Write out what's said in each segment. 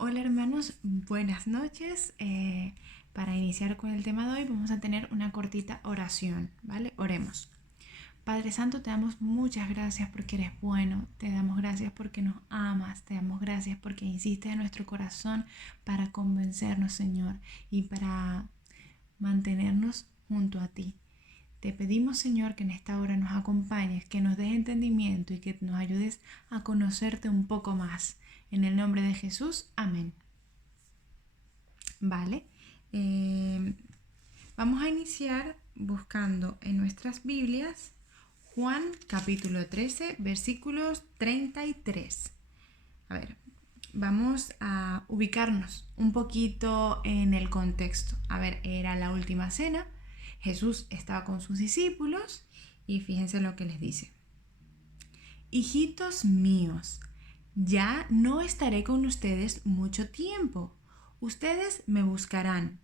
Hola hermanos, buenas noches. Para iniciar con el tema de hoy vamos a tener una cortita oración, ¿vale? Oremos. Padre Santo, te damos muchas gracias porque eres bueno, te damos gracias porque nos amas, te damos gracias porque insistes en nuestro corazón para convencernos, Señor, y para mantenernos junto a ti. Te pedimos, Señor, que en esta hora nos acompañes, que nos des entendimiento y que nos ayudes a conocerte un poco más. En el nombre de Jesús, amén. Vale. Eh, Vamos a iniciar buscando en nuestras Biblias Juan capítulo 13, versículos 33. A ver, vamos a ubicarnos un poquito en el contexto. A ver, era la última cena. Jesús estaba con sus discípulos y fíjense lo que les dice. Hijitos míos, ya no estaré con ustedes mucho tiempo. Ustedes me buscarán,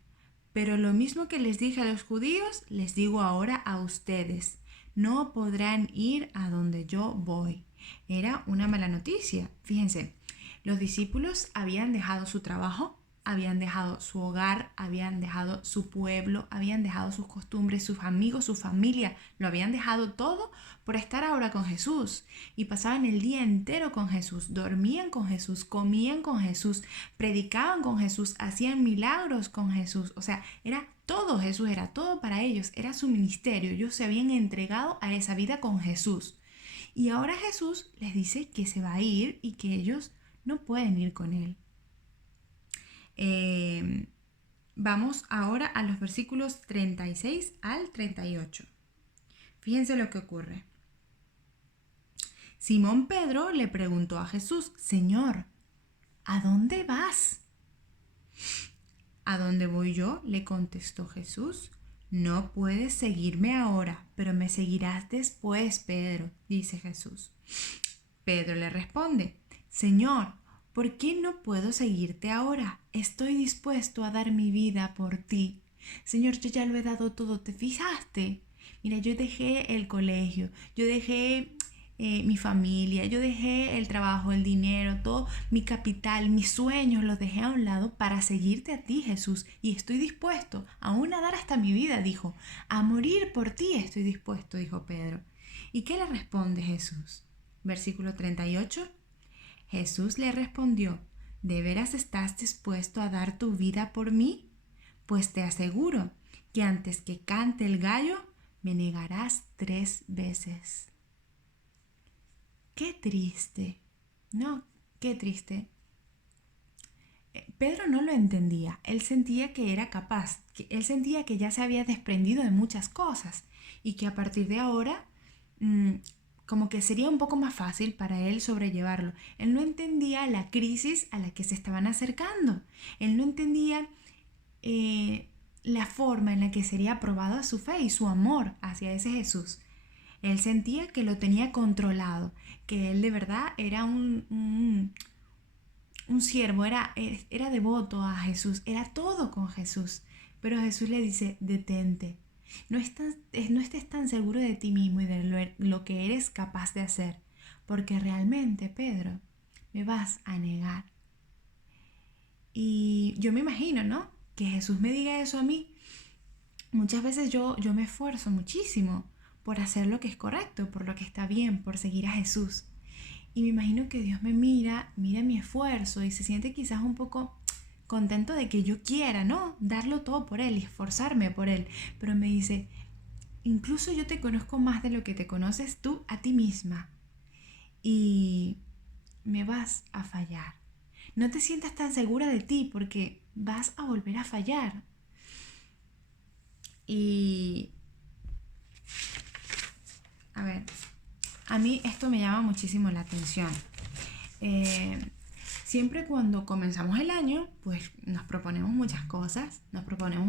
pero lo mismo que les dije a los judíos, les digo ahora a ustedes. No podrán ir a donde yo voy. Era una mala noticia. Fíjense, los discípulos habían dejado su trabajo, habían dejado su hogar, habían dejado su pueblo, habían dejado sus costumbres, sus amigos, su familia, lo habían dejado todo por estar ahora con Jesús. Y pasaban el día entero con Jesús, dormían con Jesús, comían con Jesús, predicaban con Jesús, hacían milagros con Jesús. O sea, era todo Jesús, era todo para ellos, era su ministerio. Ellos se habían entregado a esa vida con Jesús. Y ahora Jesús les dice que se va a ir y que ellos no pueden ir con él. Vamos ahora a los versículos 36 al 38. Fíjense lo que ocurre. Simón Pedro le preguntó a Jesús: Señor, ¿a dónde vas? ¿A dónde voy yo?, le contestó Jesús. No puedes seguirme ahora, pero me seguirás después, Pedro, dice Jesús. Pedro le responde: Señor, ¿por qué no puedo seguirte ahora? Estoy dispuesto a dar mi vida por ti. Señor, yo ya lo he dado todo, ¿te fijaste? Mira, yo dejé el colegio, yo dejé mi familia, yo dejé el trabajo, el dinero, todo mi capital, mis sueños, los dejé a un lado para seguirte a ti, Jesús. Y estoy dispuesto aún a dar hasta mi vida, dijo. A morir por ti estoy dispuesto, dijo Pedro. ¿Y qué le responde Jesús? Versículo 38. Jesús le respondió: ¿De veras estás dispuesto a dar tu vida por mí? Pues te aseguro que antes que cante el gallo, me negarás 3 veces. Qué triste, ¿no? Qué triste. Pedro no lo entendía. Él sentía que era capaz, él sentía que ya se había desprendido de muchas cosas y que a partir de ahora como que sería un poco más fácil para él sobrellevarlo. Él no entendía la crisis a la que se estaban acercando. Él no entendía la forma en la que sería probada su fe y su amor hacia ese Jesús. Él sentía que lo tenía controlado, que él de verdad era un siervo, era devoto a Jesús, era todo con Jesús. Pero Jesús le dice: detente, no estés tan seguro de ti mismo y de lo que eres capaz de hacer, porque realmente, Pedro, me vas a negar. Y yo me imagino, ¿no?, que Jesús me diga eso a mí. Muchas veces yo me esfuerzo muchísimo por hacer lo que es correcto, por lo que está bien, por seguir a Jesús. Y me imagino que Dios me mira mi esfuerzo y se siente quizás un poco contento de que yo quiera, ¿no?, darlo todo por Él y esforzarme por Él. Pero me dice: incluso yo te conozco más de lo que te conoces tú a ti misma. Y me vas a fallar. No te sientas tan segura de ti porque vas a volver a fallar. Y a ver, a mí esto me llama muchísimo la atención. Siempre cuando comenzamos el año, pues nos proponemos muchas cosas, nos ponemos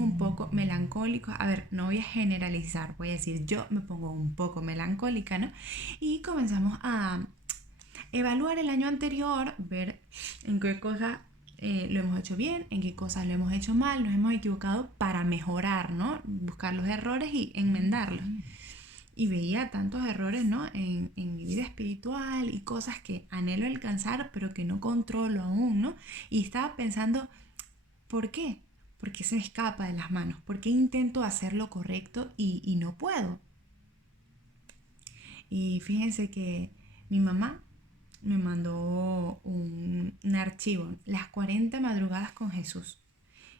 un poco melancólicos. A ver, no voy a generalizar, voy a decir, yo me pongo un poco melancólica, ¿no? Y comenzamos a evaluar el año anterior, ver en qué cosas lo hemos hecho bien, en qué cosas lo hemos hecho mal, nos hemos equivocado para mejorar, ¿no? Buscar los errores y enmendarlos. y veía tantos errores, ¿no? En mi vida espiritual y cosas que anhelo alcanzar, pero que no controlo aún, ¿no? Y estaba pensando, ¿por qué? ¿Por qué se me escapa de las manos? ¿Por qué intento hacer lo correcto y no puedo? Y fíjense que mi mamá me mandó un archivo, Las 40 madrugadas con Jesús.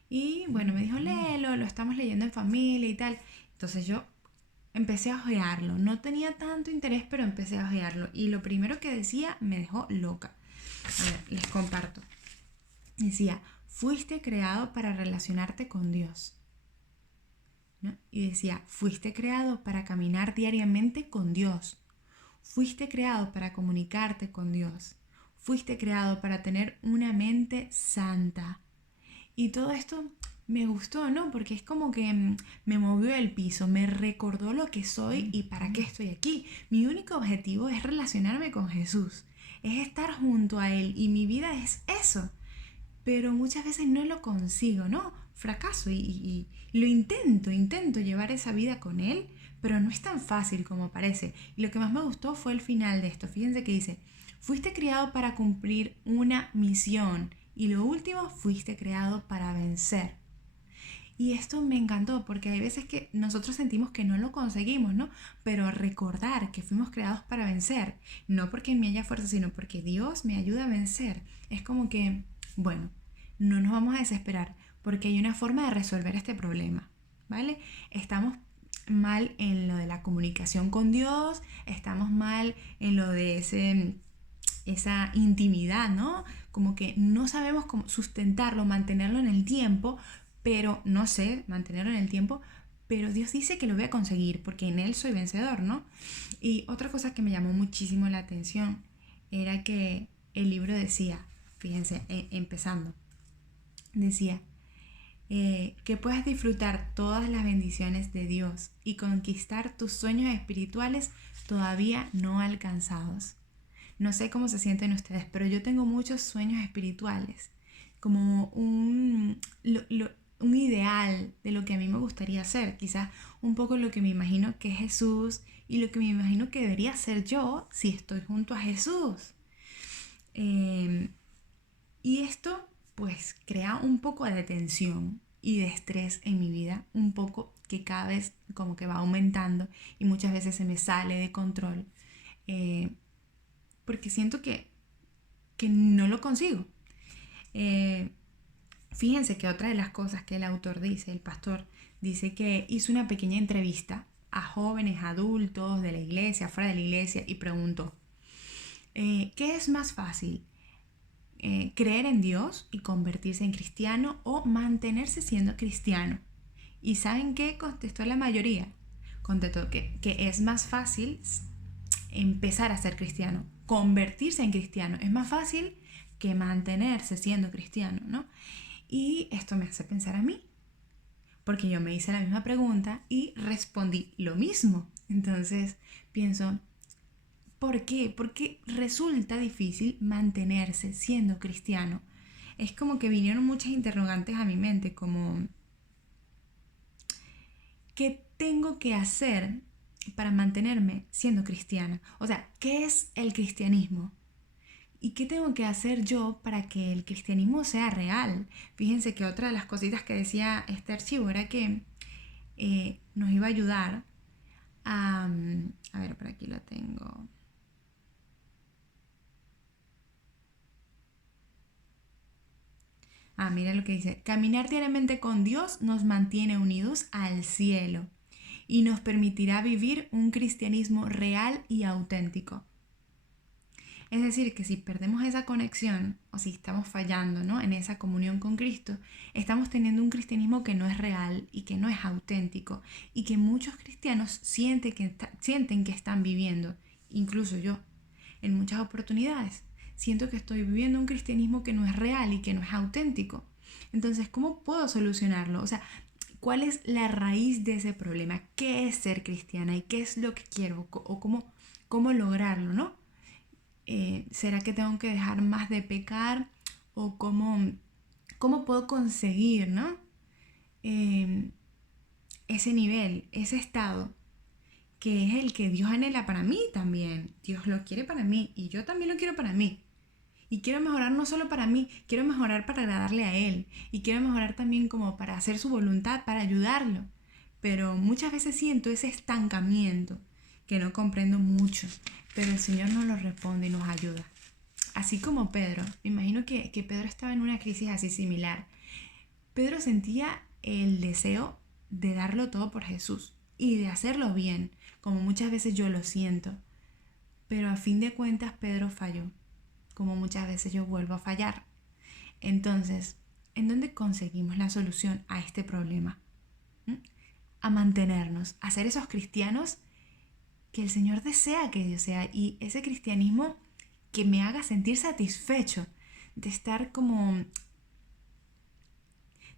Y bueno, me dijo, léelo, lo estamos leyendo en familia y tal. Entonces yo empecé a ojearlo. No tenía tanto interés, pero empecé a ojearlo. Y lo primero que decía me dejó loca. A ver, les comparto. Decía, fuiste creado para relacionarte con Dios, ¿no? Y decía, fuiste creado para caminar diariamente con Dios. Fuiste creado para comunicarte con Dios. Fuiste creado para tener una mente santa. Y todo esto me gustó, ¿no? Porque es como que me movió el piso, me recordó lo que soy y para qué estoy aquí. Mi único objetivo es relacionarme con Jesús, es estar junto a Él y mi vida es eso. Pero muchas veces no lo consigo, ¿no? Fracaso y lo intento llevar esa vida con Él, pero no es tan fácil como parece. Y lo que más me gustó fue el final de esto. Fíjense que dice, fuiste creado para cumplir una misión y lo último, fuiste creado para vencer. Y esto me encantó porque hay veces que nosotros sentimos que no lo conseguimos, ¿no? Pero recordar que fuimos creados para vencer, no porque en mí haya fuerza, sino porque Dios me ayuda a vencer. Es como que, bueno, no nos vamos a desesperar porque hay una forma de resolver este problema, ¿vale? Estamos mal en lo de la comunicación con Dios, estamos mal en lo de esa intimidad, ¿no? Como que no sabemos cómo sustentarlo, mantenerlo en el tiempo, pero no sé, mantenerlo en el tiempo, pero Dios dice que lo voy a conseguir porque en Él soy vencedor, ¿no? Y otra cosa que me llamó muchísimo la atención era que el libro decía, fíjense, empezando, decía, que puedas disfrutar todas las bendiciones de Dios y conquistar tus sueños espirituales todavía no alcanzados. No sé cómo se sienten ustedes, pero yo tengo muchos sueños espirituales, como un ideal de lo que a mí me gustaría hacer, quizás un poco lo que me imagino que es Jesús y lo que me imagino que debería ser yo si estoy junto a Jesús. Y esto pues crea un poco de tensión y de estrés en mi vida, un poco que cada vez como que va aumentando y muchas veces se me sale de control. Porque siento que no lo consigo. Eh, Fíjense que otra de las cosas que el autor dice, el pastor, dice que hizo una pequeña entrevista a jóvenes, adultos de la iglesia, fuera de la iglesia, y preguntó, ¿qué es más fácil? ¿Creer en Dios y convertirse en cristiano o mantenerse siendo cristiano? ¿Y saben qué contestó la mayoría? Contestó que es más fácil empezar a ser cristiano, convertirse en cristiano. Es más fácil que mantenerse siendo cristiano, ¿no? Y esto me hace pensar a mí, porque yo me hice la misma pregunta y respondí lo mismo. Entonces pienso, ¿por qué? Porque resulta difícil mantenerse siendo cristiano. Es como que vinieron muchas interrogantes a mi mente, como, ¿qué tengo que hacer para mantenerme siendo cristiana? O sea, ¿qué es el cristianismo? ¿Y qué tengo que hacer yo para que el cristianismo sea real? Fíjense que otra de las cositas que decía este archivo era que nos iba a ayudar a ver, por aquí lo tengo. Mira lo que dice. Caminar diariamente con Dios nos mantiene unidos al cielo y nos permitirá vivir un cristianismo real y auténtico. Es decir, que si perdemos esa conexión o si estamos fallando, ¿no?, en esa comunión con Cristo, estamos teniendo un cristianismo que no es real y que no es auténtico y que muchos cristianos sienten que están viviendo, incluso yo, en muchas oportunidades. Siento que estoy viviendo un cristianismo que no es real y que no es auténtico. Entonces, ¿cómo puedo solucionarlo? O sea, ¿cuál es la raíz de ese problema? ¿Qué es ser cristiana y qué es lo que quiero o cómo lograrlo, ¿no? ¿Será que tengo que dejar más de pecar? ¿O cómo puedo conseguir, ¿no? Ese nivel, ese estado que es el que Dios anhela para mí también. Dios lo quiere para mí y yo también lo quiero para mí. Y quiero mejorar no solo para mí, quiero mejorar para agradarle a Él. Y quiero mejorar también como para hacer su voluntad, para ayudarlo. Pero muchas veces siento ese estancamiento que no comprendo mucho. Pero el Señor nos lo responde y nos ayuda. Así como Pedro, me imagino que Pedro estaba en una crisis así similar. Pedro sentía el deseo de darlo todo por Jesús y de hacerlo bien, como muchas veces yo lo siento. Pero a fin de cuentas Pedro falló, como muchas veces yo vuelvo a fallar. Entonces, ¿en dónde conseguimos la solución a este problema? A mantenernos, a ser esos cristianos que el Señor desea que yo sea, y ese cristianismo que me haga sentir satisfecho, de estar como,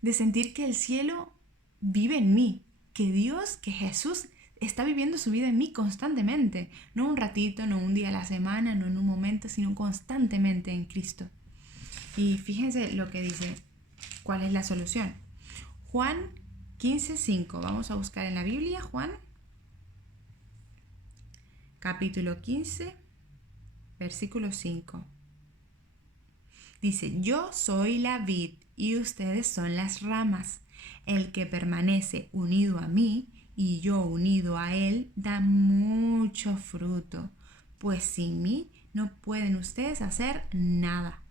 de sentir que el cielo vive en mí, que Dios, que Jesús está viviendo su vida en mí constantemente, no un ratito, no un día a la semana, no en un momento, sino constantemente en Cristo. Y fíjense lo que dice, ¿cuál es la solución? Juan 15:5, vamos a buscar en la Biblia, Juan, capítulo 15, versículo 5. Dice, yo soy la vid y ustedes son las ramas. El que permanece unido a mí y yo unido a él da mucho fruto, pues sin mí no pueden ustedes hacer nada.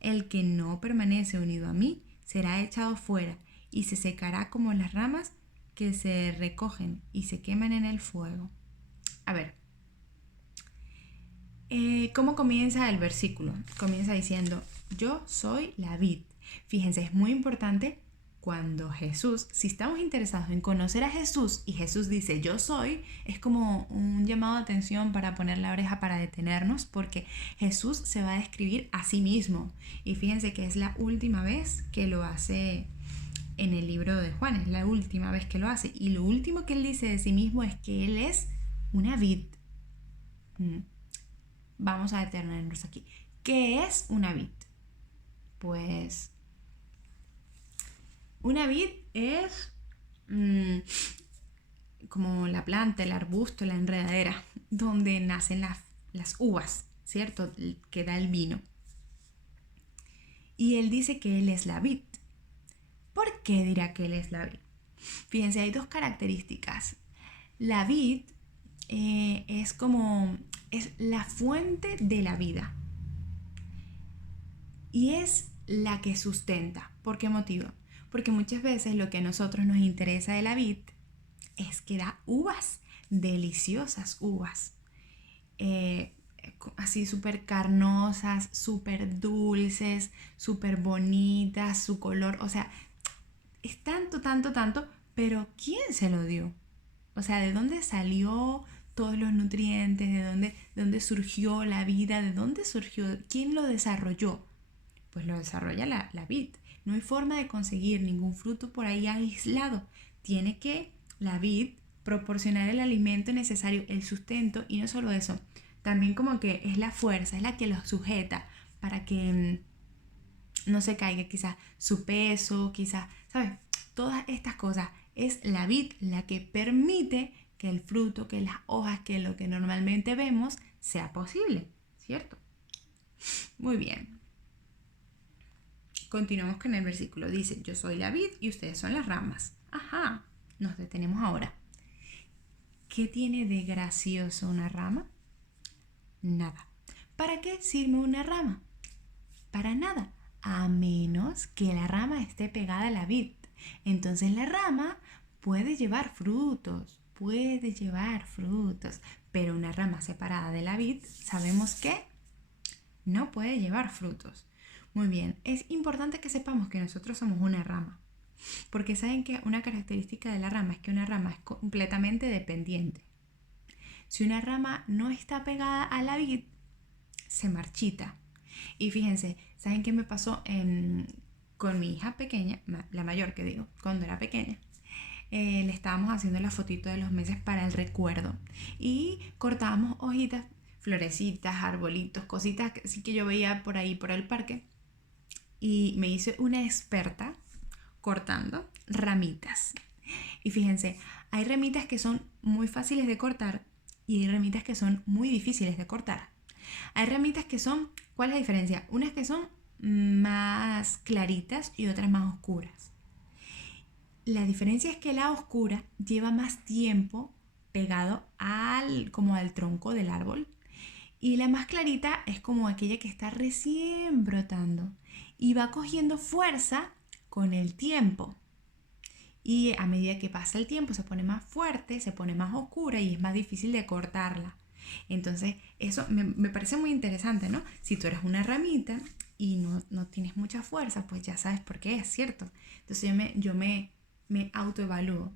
El que no permanece unido a mí será echado fuera y se secará como las ramas que se recogen y se queman en el fuego. A ver, ¿cómo comienza el versículo? Comienza diciendo, yo soy la vid. Fíjense, es muy importante cuando Jesús, si estamos interesados en conocer a Jesús y Jesús dice yo soy, es como un llamado de atención para poner la oreja, para detenernos, porque Jesús se va a describir a sí mismo. Y fíjense que es la última vez que lo hace en el libro de Juan, es la última vez que lo hace. Y lo último que él dice de sí mismo es que él es una vid. Vamos a detenernos aquí. ¿Qué es una vid? Pues una vid es como la planta, el arbusto, la enredadera, donde nacen las uvas, ¿cierto? Que da el vino. Y él dice que él es la vid. ¿Por qué dirá que él es la vid? Fíjense, hay dos características. La vid es la fuente de la vida. Y es la que sustenta. ¿Por qué motivo? Porque muchas veces lo que a nosotros nos interesa de la vid es que da uvas, deliciosas uvas, así súper carnosas, súper dulces, súper bonitas, su color, o sea, es tanto, pero ¿quién se lo dio? O sea, ¿de dónde salió todos los nutrientes? ¿De dónde surgió la vida? ¿De dónde surgió? ¿Quién lo desarrolló? Pues lo desarrolla la vid. No hay forma de conseguir ningún fruto por ahí aislado. Tiene que la vid proporcionar el alimento necesario, el sustento, y no solo eso, también como que es la fuerza, es la que los sujeta para que no se caiga quizás su peso, quizás, ¿sabes? Todas estas cosas es la vid la que permite que el fruto, que las hojas, que lo que normalmente vemos sea posible, ¿cierto? Muy bien. Continuamos con el versículo. Dice, yo soy la vid y ustedes son las ramas. Ajá, nos detenemos ahora. ¿Qué tiene de gracioso una rama? Nada. ¿Para qué sirve una rama? Para nada, a menos que la rama esté pegada a la vid. Entonces la rama puede llevar frutos, pero una rama separada de la vid, sabemos que no puede llevar frutos. Muy bien, es importante que sepamos que nosotros somos una rama, porque saben que una característica de la rama es que una rama es completamente dependiente. Si una rama no está pegada a la vid, se marchita. Y fíjense, ¿saben qué me pasó con mi hija pequeña, la mayor que digo, cuando era pequeña? Le estábamos haciendo la fotito de los meses para el recuerdo y cortábamos hojitas, florecitas, arbolitos, cositas así que yo veía por ahí por el parque, y me hice una experta cortando ramitas. Y fíjense, Hay ramitas que son muy fáciles de cortar y hay ramitas que son muy difíciles de cortar. Hay ramitas que son, ¿cuál es la diferencia? Unas que son más claritas y otras más oscuras. La diferencia es que la oscura lleva más tiempo pegado como al tronco del árbol y la más clarita es como aquella que está recién brotando y va cogiendo fuerza con el tiempo. Y a medida que pasa el tiempo se pone más fuerte, se pone más oscura y es más difícil de cortarla. Entonces eso me parece muy interesante, ¿no? Si tú eres una ramita y no tienes mucha fuerza, pues ya sabes por qué es, ¿cierto? Entonces me autoevalúo.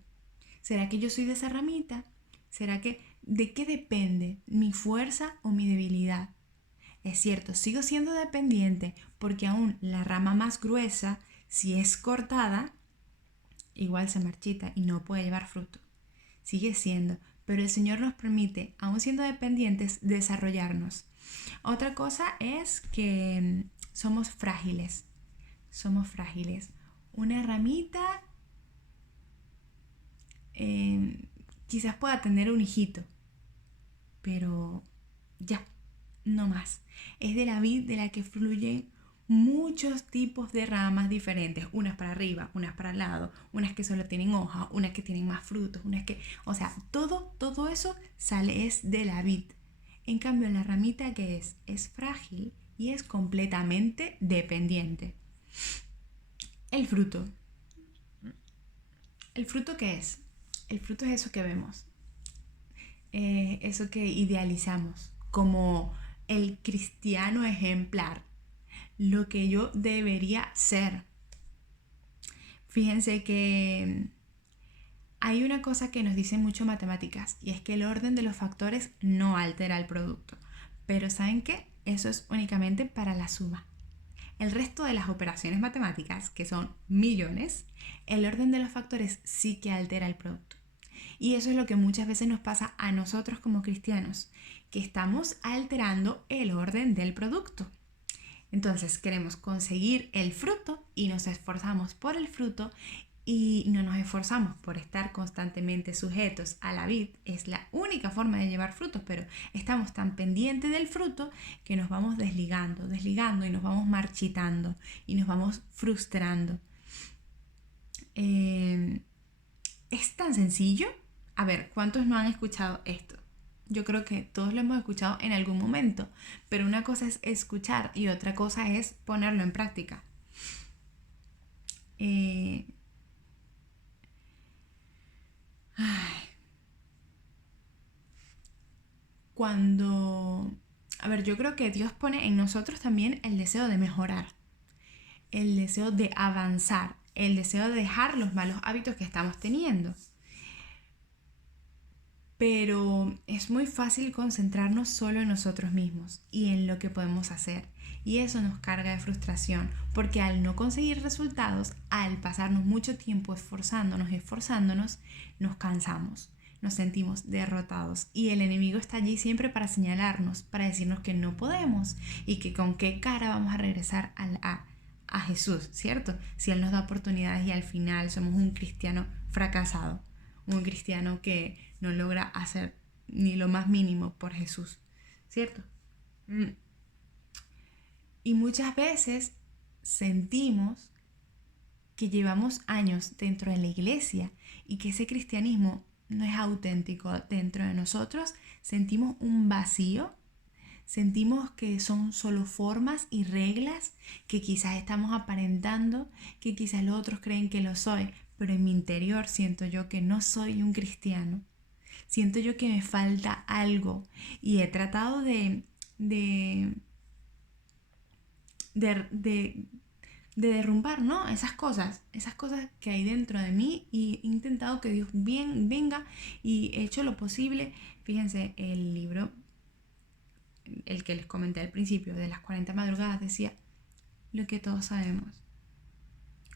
¿Será que yo soy de esa ramita? ¿Será que de qué depende mi fuerza o mi debilidad? Es cierto, sigo siendo dependiente porque aún la rama más gruesa, si es cortada, igual se marchita y no puede llevar fruto. Sigue siendo, pero el Señor nos permite, aún siendo dependientes, desarrollarnos. Otra cosa es que somos frágiles. Somos frágiles. Una ramita quizás pueda tener un hijito, pero ya, no más. Es de la vid de la que fluyen muchos tipos de ramas diferentes, unas para arriba, unas para el lado, unas que solo tienen hojas, unas que tienen más frutos, unas que, o sea, todo eso sale es de la vid. En cambio, la ramita que es frágil y es completamente dependiente. El fruto. ¿El fruto qué es? El fruto es eso que vemos, eso que idealizamos como el cristiano ejemplar, lo que yo debería ser. Fíjense que hay una cosa que nos dicen mucho matemáticas y es que el orden de los factores no altera el producto. Pero ¿saben qué? Eso es únicamente para la suma. El resto de las operaciones matemáticas, que son millones, el orden de los factores sí que altera el producto. Y eso es lo que muchas veces nos pasa a nosotros como cristianos, que estamos alterando el orden del producto. Entonces queremos conseguir el fruto y nos esforzamos por el fruto y no nos esforzamos por estar constantemente sujetos a la vid. Es la única forma de llevar frutos, pero estamos tan pendientes del fruto que nos vamos desligando y nos vamos marchitando y nos vamos frustrando. Es tan sencillo. A ver, ¿cuántos no han escuchado esto? Yo creo que todos lo hemos escuchado en algún momento, pero una cosa es escuchar y otra cosa es ponerlo en práctica. A ver, yo creo que Dios pone en nosotros también el deseo de mejorar, el deseo de avanzar, el deseo de dejar los malos hábitos que estamos teniendo. Pero es muy fácil concentrarnos solo en nosotros mismos y en lo que podemos hacer. Y eso nos carga de frustración, porque al no conseguir resultados, al pasarnos mucho tiempo esforzándonos, nos cansamos, nos sentimos derrotados. Y el enemigo está allí siempre para señalarnos, para decirnos que no podemos y que con qué cara vamos a regresar a Jesús, ¿cierto? Si Él nos da oportunidades y al final somos un cristiano fracasado, un cristiano que no logra hacer ni lo más mínimo por Jesús, ¿cierto? Y muchas veces sentimos que llevamos años dentro de la iglesia y que ese cristianismo no es auténtico dentro de nosotros. Sentimos un vacío, sentimos que son solo formas y reglas, que quizás estamos aparentando, que quizás los otros creen que lo soy, pero en mi interior siento yo que no soy un cristiano. Siento yo que me falta algo y he tratado de derrumbar, ¿no? Esas cosas que hay dentro de mí y he intentado que Dios venga y he hecho lo posible. Fíjense, el libro, el que les comenté al principio, de las 40 madrugadas, decía lo que todos sabemos.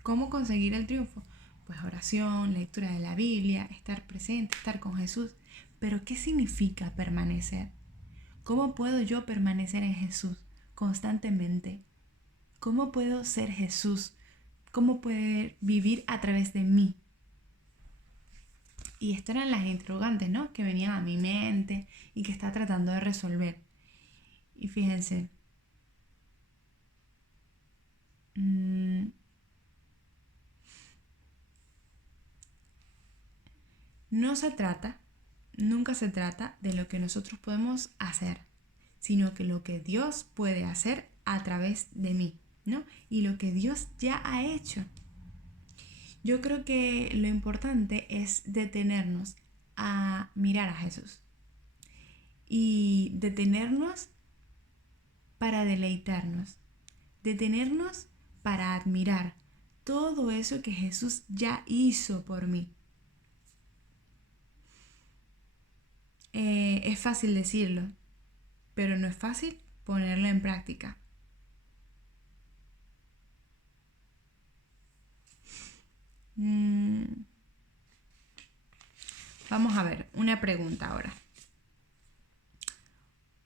¿Cómo conseguir el triunfo? Pues oración, lectura de la Biblia, estar presente, estar con Jesús. Pero ¿qué significa permanecer? ¿Cómo puedo yo permanecer en Jesús constantemente? ¿Cómo puedo ser Jesús? ¿Cómo puede vivir a través de mí? Y estas eran las interrogantes, ¿no? Que venían a mi mente y que estaba tratando de resolver. Y fíjense, no se trata, nunca se trata de lo que nosotros podemos hacer, sino que lo que Dios puede hacer a través de mí, ¿no? Y lo que Dios ya ha hecho. Yo creo que lo importante es detenernos a mirar a Jesús y detenernos para deleitarnos, detenernos para admirar todo eso que Jesús ya hizo por mí. Es fácil decirlo, pero no es fácil ponerlo en práctica. Vamos a ver, una pregunta ahora.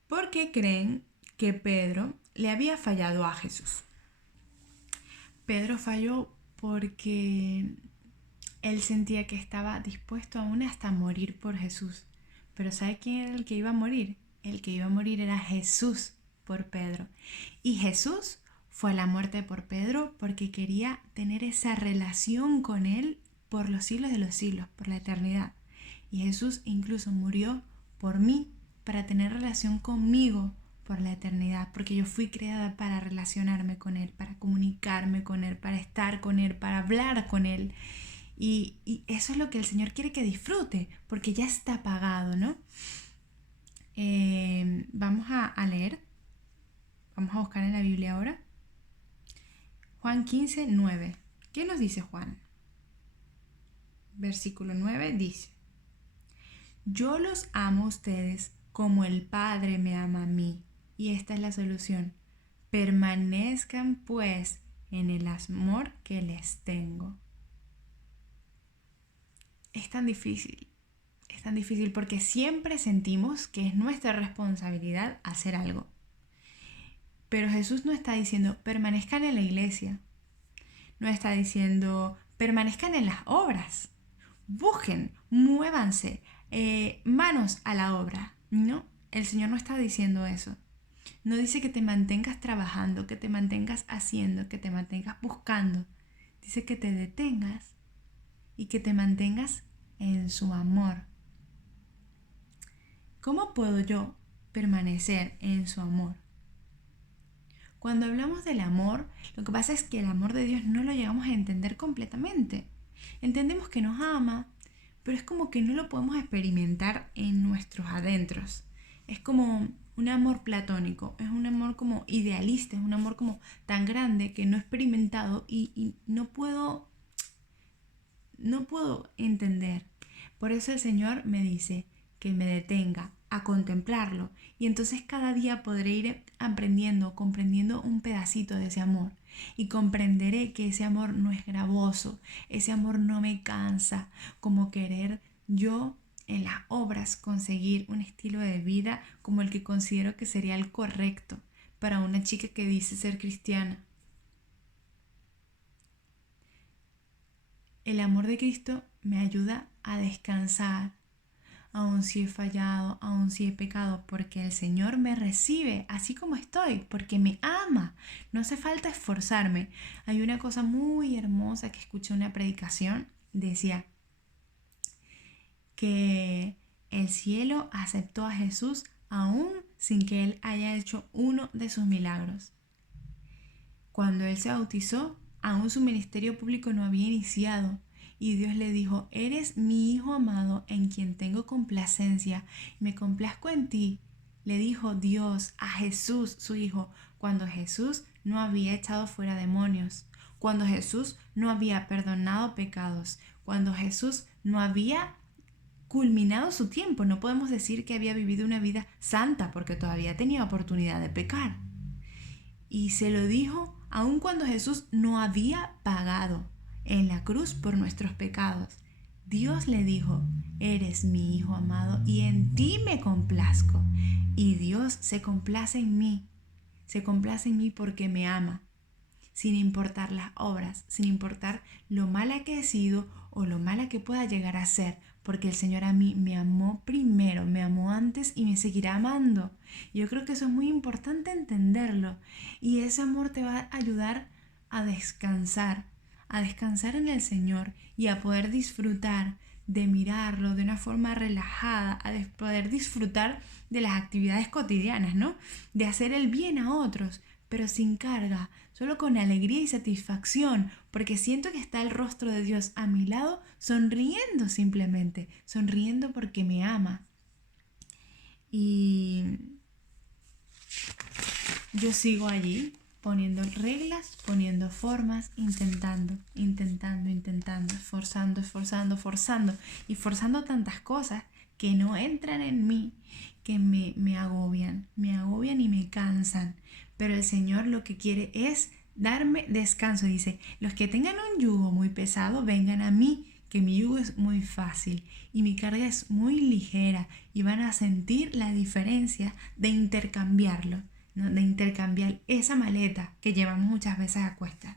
¿Por qué creen que Pedro le había fallado a Jesús? Pedro falló porque él sentía que estaba dispuesto aún hasta morir por Jesús. Pero ¿sabe quién era el que iba a morir? El que iba a morir era Jesús por Pedro. Y Jesús fue a la muerte por Pedro porque quería tener esa relación con él por los siglos de los siglos, por la eternidad. Y Jesús incluso murió por mí para tener relación conmigo por la eternidad, porque yo fui creada para relacionarme con Él, para comunicarme con Él, para estar con Él, para hablar con Él. Y eso es lo que el Señor quiere que disfrute, porque ya está pagado, ¿no? Vamos a leer, vamos a buscar en la Biblia ahora. Juan 15, 9. ¿Qué nos dice Juan? Versículo 9 dice: yo los amo a ustedes como el Padre me ama a mí. Y esta es la solución. Permanezcan pues en el amor que les tengo. Es tan difícil porque siempre sentimos que es nuestra responsabilidad hacer algo. Pero Jesús no está diciendo permanezcan en la iglesia. No está diciendo permanezcan en las obras. Busquen, muévanse, manos a la obra. No, el Señor no está diciendo eso. No dice que te mantengas trabajando, que te mantengas haciendo, que te mantengas buscando. Dice que te detengas y que te mantengas en su amor. ¿Cómo puedo yo permanecer en su amor? Cuando hablamos del amor, lo que pasa es que el amor de Dios no lo llegamos a entender completamente. Entendemos que nos ama, pero es como que no lo podemos experimentar en nuestros adentros. Es como un amor platónico, es un amor como idealista, es un amor como tan grande que no he experimentado y no puedo entender. Por eso el Señor me dice que me detenga a contemplarlo y entonces cada día podré ir aprendiendo, comprendiendo un pedacito de ese amor y comprenderé que ese amor no es gravoso, ese amor no me cansa como querer yo en las obras conseguir un estilo de vida como el que considero que sería el correcto para una chica que dice ser cristiana. El amor de Cristo me ayuda a descansar, aun si he fallado, aun si he pecado, porque el Señor me recibe así como estoy, porque me ama. No hace falta esforzarme. Hay una cosa muy hermosa que escuché en una predicación, decía que el cielo aceptó a Jesús aún sin que Él haya hecho uno de sus milagros. Cuando Él se bautizó, aún su ministerio público no había iniciado. Y Dios le dijo: eres mi Hijo amado en quien tengo complacencia. Me complazco en ti. Le dijo Dios a Jesús, su Hijo, cuando Jesús no había echado fuera demonios, cuando Jesús no había perdonado pecados, cuando Jesús no había culminado su tiempo. No podemos decir que había vivido una vida santa porque todavía tenía oportunidad de pecar. Y se lo dijo aun cuando Jesús no había pagado en la cruz por nuestros pecados. Dios le dijo: eres mi Hijo amado y en ti me complazco. Y Dios se complace en mí porque me ama, sin importar las obras, sin importar lo mala que he sido o lo mala que pueda llegar a ser, porque el Señor a mí me amó primero, me amó antes y me seguirá amando. Yo creo que eso es muy importante entenderlo, y ese amor te va a ayudar a descansar en el Señor y a poder disfrutar de mirarlo de una forma relajada, poder disfrutar de las actividades cotidianas, ¿no? De hacer el bien a otros, pero sin carga, solo con alegría y satisfacción, porque siento que está el rostro de Dios a mi lado, sonriendo simplemente, sonriendo porque me ama. Y yo sigo allí poniendo reglas, poniendo formas, intentando, forzando y forzando tantas cosas que no entran en mí, que me agobian y me cansan. Pero el Señor lo que quiere es darme descanso. Dice, los que tengan un yugo muy pesado, vengan a mí, que mi yugo es muy fácil y mi carga es muy ligera, y van a sentir la diferencia de intercambiarlo, ¿no? De intercambiar esa maleta que llevamos muchas veces a cuestas.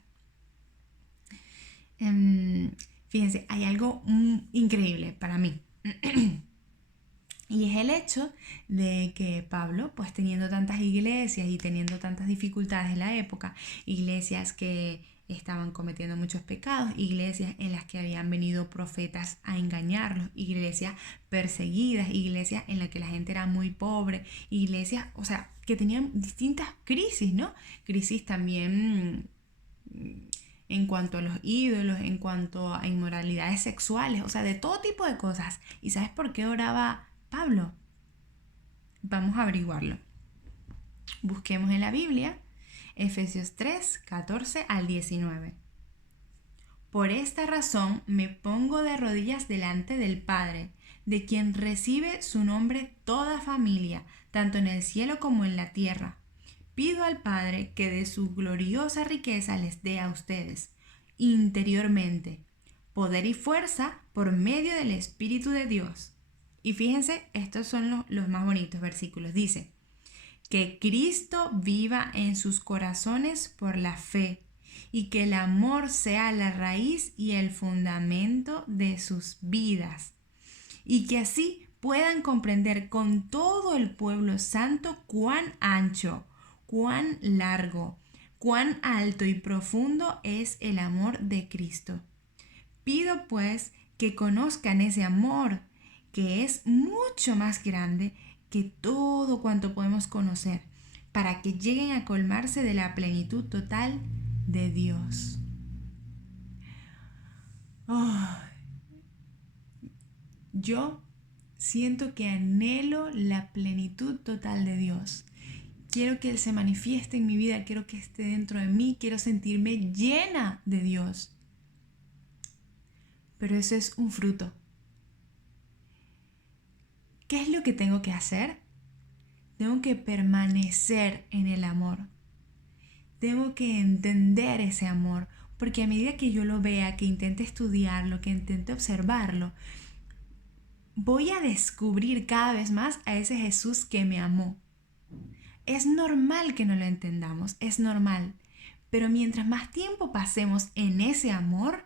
Fíjense, hay algo increíble para mí. Y es el hecho de que Pablo, pues teniendo tantas iglesias y teniendo tantas dificultades en la época, iglesias que estaban cometiendo muchos pecados, iglesias en las que habían venido profetas a engañarlos, iglesias perseguidas, iglesias en las que la gente era muy pobre, iglesias, o sea, que tenían distintas crisis, ¿no? Crisis también en cuanto a los ídolos, en cuanto a inmoralidades sexuales, o sea, de todo tipo de cosas. ¿Y sabes por qué oraba Pablo? Vamos a averiguarlo. Busquemos en la Biblia Efesios 3, 14 al 19. Por esta razón me pongo de rodillas delante del Padre, de quien recibe su nombre toda familia, tanto en el cielo como en la tierra. Pido al Padre que de su gloriosa riqueza les dé a ustedes, interiormente, poder y fuerza por medio del Espíritu de Dios. Y fíjense, estos son los más bonitos versículos. Dice, que Cristo viva en sus corazones por la fe, y que el amor sea la raíz y el fundamento de sus vidas, y que así puedan comprender con todo el pueblo santo cuán ancho, cuán largo, cuán alto y profundo es el amor de Cristo. Pido pues que conozcan ese amor, que es mucho más grande que todo cuanto podemos conocer, para que lleguen a colmarse de la plenitud total de Dios. Yo siento que anhelo la plenitud total de Dios. Quiero que Él se manifieste en mi vida, quiero que esté dentro de mí, quiero sentirme llena de Dios. Pero eso es un fruto. ¿Qué es lo que tengo que hacer? Tengo que permanecer en el amor. Tengo que entender ese amor, porque a medida que yo lo vea, que intente estudiarlo, que intente observarlo, voy a descubrir cada vez más a ese Jesús que me amó. Es normal que no lo entendamos, es normal, pero mientras más tiempo pasemos en ese amor,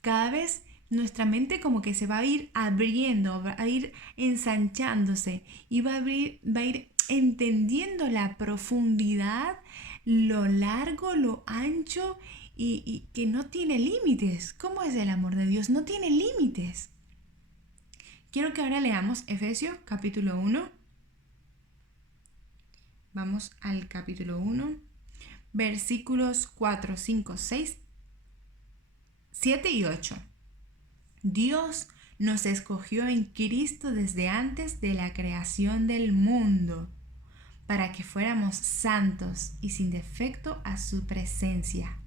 cada vez nuestra mente como que se va a ir abriendo, va a ir ensanchándose y va a ir entendiendo la profundidad, lo largo, lo ancho y que no tiene límites. ¿Cómo es el amor de Dios? No tiene límites. Quiero que ahora leamos Efesios capítulo 1. Vamos al capítulo 1, versículos 4, 5, 6, 7 y 8. Dios nos escogió en Cristo desde antes de la creación del mundo, para que fuéramos santos y sin defecto a su presencia,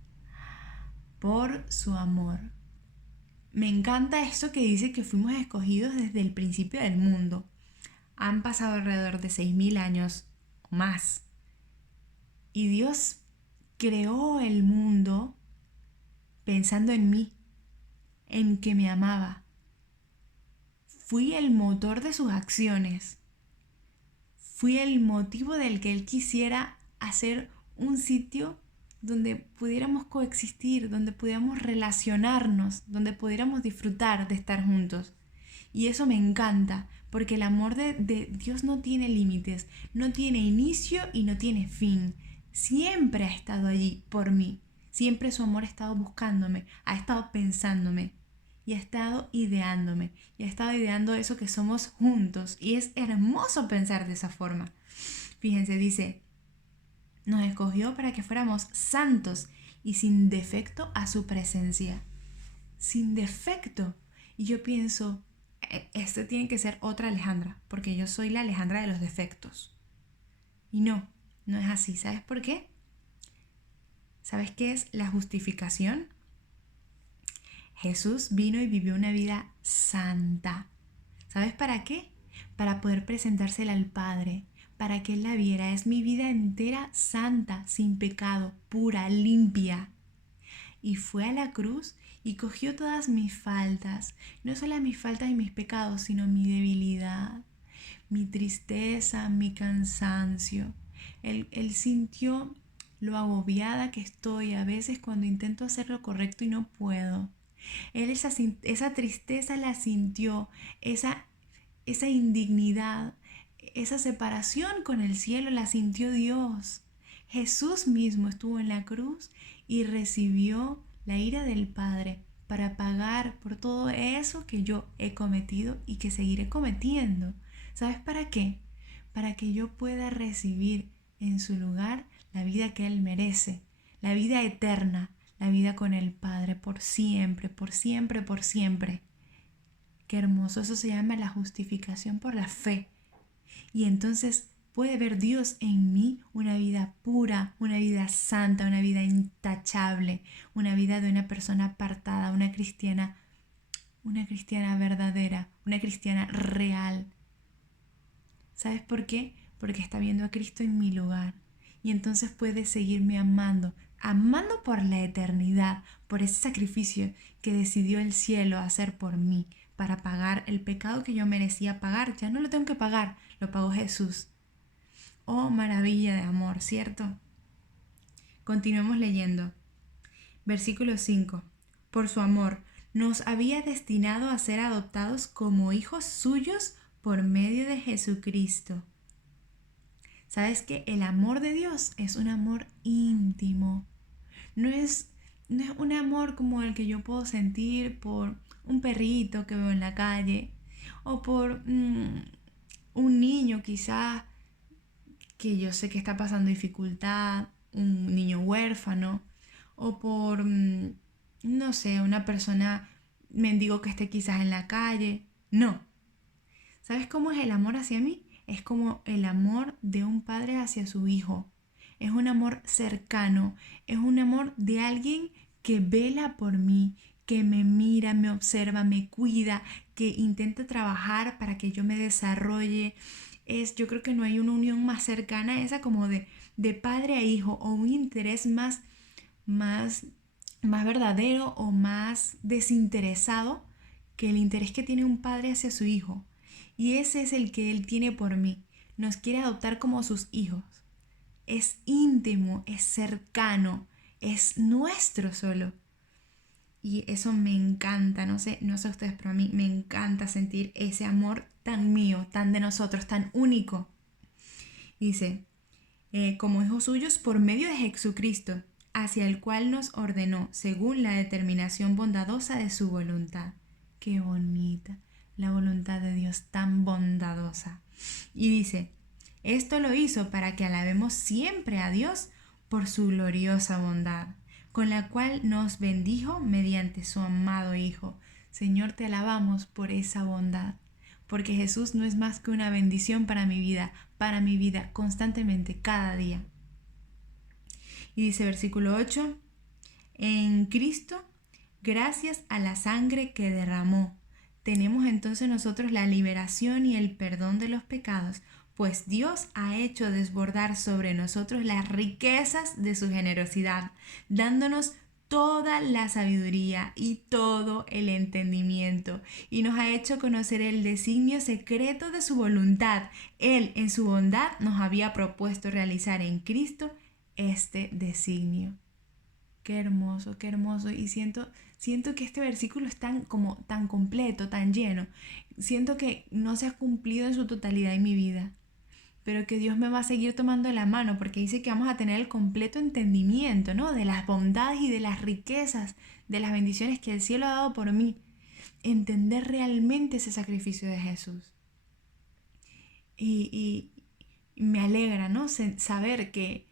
por su amor. Me encanta esto que dice que fuimos escogidos desde el principio del mundo. Han pasado alrededor de 6.000 años o más. Y Dios creó el mundo pensando en mí, en que me amaba. Fui el motor de sus acciones. Fui el motivo del que Él quisiera hacer un sitio donde pudiéramos coexistir, donde pudiéramos relacionarnos, donde pudiéramos disfrutar de estar juntos. Y eso me encanta, porque el amor de Dios no tiene límites, no tiene inicio y no tiene fin. Siempre ha estado allí por mí. Siempre su amor ha estado buscándome, ha estado pensándome y ha estado ideándome. Y ha estado ideando eso que somos juntos. Y es hermoso pensar de esa forma. Fíjense, dice, nos escogió para que fuéramos santos y sin defecto a su presencia. Sin defecto. Y yo pienso, este tiene que ser otra Alejandra, porque yo soy la Alejandra de los defectos. Y no es así. ¿Sabes por qué? ¿Sabes qué es la justificación? Jesús vino y vivió una vida santa. ¿Sabes para qué? Para poder presentársela al Padre, para que Él la viera. Es mi vida entera santa, sin pecado, pura, limpia. Y fue a la cruz y cogió todas mis faltas, no solo mis faltas y mis pecados, sino mi debilidad, mi tristeza, mi cansancio. Él sintió lo agobiada que estoy a veces cuando intento hacer lo correcto y no puedo. Él esa tristeza la sintió, esa indignidad, esa separación con el cielo la sintió Dios. Jesús mismo estuvo en la cruz y recibió la ira del Padre para pagar por todo eso que yo he cometido y que seguiré cometiendo. ¿Sabes para qué? Para que yo pueda recibir en su lugar la vida que Él merece, la vida eterna, la vida con el Padre por siempre, por siempre, por siempre. Qué hermoso, eso se llama la justificación por la fe. Y entonces puede ver Dios en mí una vida pura, una vida santa, una vida intachable, una vida de una persona apartada, una cristiana verdadera, una cristiana real. ¿Sabes por qué? Porque está viendo a Cristo en mi lugar. Y entonces puede seguirme amando por la eternidad, por ese sacrificio que decidió el cielo hacer por mí, para pagar el pecado que yo merecía pagar. Ya no lo tengo que pagar, lo pagó Jesús. Oh, maravilla de amor, ¿cierto? Continuemos leyendo. Versículo 5. Por su amor, nos había destinado a ser adoptados como hijos suyos por medio de Jesucristo. ¿Sabes que el amor de Dios es un amor íntimo? No es un amor como el que yo puedo sentir por un perrito que veo en la calle o por un niño quizás que yo sé que está pasando dificultad, un niño huérfano o por, no sé, una persona mendigo que esté quizás en la calle. No. ¿Sabes cómo es el amor hacia mí? Es como el amor de un padre hacia su hijo. Es un amor cercano, es un amor de alguien que vela por mí, que me mira, me observa, me cuida, que intenta trabajar para que yo me desarrolle. Yo creo que no hay una unión más cercana a esa como de padre a hijo, o un interés más verdadero o más desinteresado que el interés que tiene un padre hacia su hijo. Y ese es el que Él tiene por mí. Nos quiere adoptar como sus hijos. Es íntimo, es cercano, es nuestro solo. Y eso me encanta, no sé ustedes, pero a mí me encanta sentir ese amor tan mío, tan de nosotros, tan único. Dice, como hijos suyos por medio de Jesucristo, hacia el cual nos ordenó según la determinación bondadosa de su voluntad. Qué bonita, la voluntad de Dios tan bondadosa. Y dice, esto lo hizo para que alabemos siempre a Dios por su gloriosa bondad, con la cual nos bendijo mediante su amado Hijo. Señor, te alabamos por esa bondad, porque Jesús no es más que una bendición para mi vida constantemente, cada día. Y dice versículo 8, en Cristo, gracias a la sangre que derramó, tenemos entonces nosotros la liberación y el perdón de los pecados, pues Dios ha hecho desbordar sobre nosotros las riquezas de su generosidad, dándonos toda la sabiduría y todo el entendimiento, y nos ha hecho conocer el designio secreto de su voluntad. Él, en su bondad, nos había propuesto realizar en Cristo este designio. Qué hermoso, qué hermoso. Y siento que este versículo es tan completo, tan lleno. Siento que no se ha cumplido en su totalidad en mi vida, pero que Dios me va a seguir tomando de la mano, porque dice que vamos a tener el completo entendimiento, ¿no? De las bondades y de las riquezas, de las bendiciones que el cielo ha dado por mí. Entender realmente ese sacrificio de Jesús. Y me alegra, ¿no? Saber que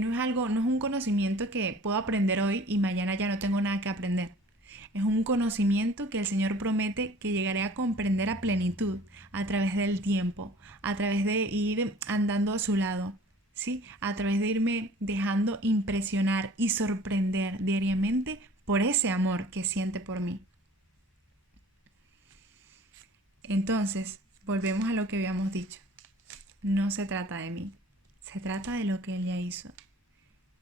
no es algo, no es un conocimiento que puedo aprender hoy y mañana ya no tengo nada que aprender. Es un conocimiento que el Señor promete que llegaré a comprender a plenitud a través del tiempo, a través de ir andando a su lado, ¿sí? A través de irme dejando impresionar y sorprender diariamente por ese amor que siente por mí. Entonces, volvemos a lo que habíamos dicho. No se trata de mí, se trata de lo que Él ya hizo.